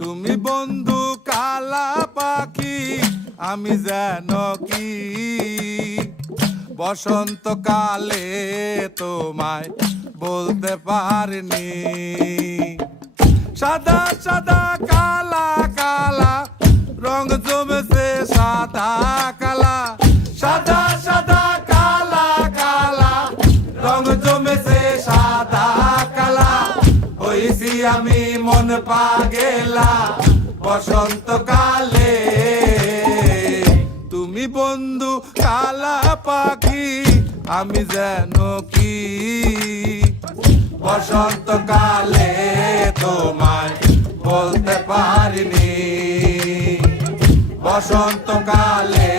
তুমি বন্ধু কালা পাখি, আমি যেন কি বসন্তকালে তোমায় বলতে পারিনি। সাদা সাদা কালা কালা রং জমেছে সাদা কালা, সাদা সাদা কালা কালা রং জমেছে সাদা কালা। হইছি আমি মন পাগেলা বসন্তকালে। তুমি বন্ধু কালা পাখি, আমি যেন কি বসন্তকালে তোমায় বলতে পারিনি, বসন্তকালে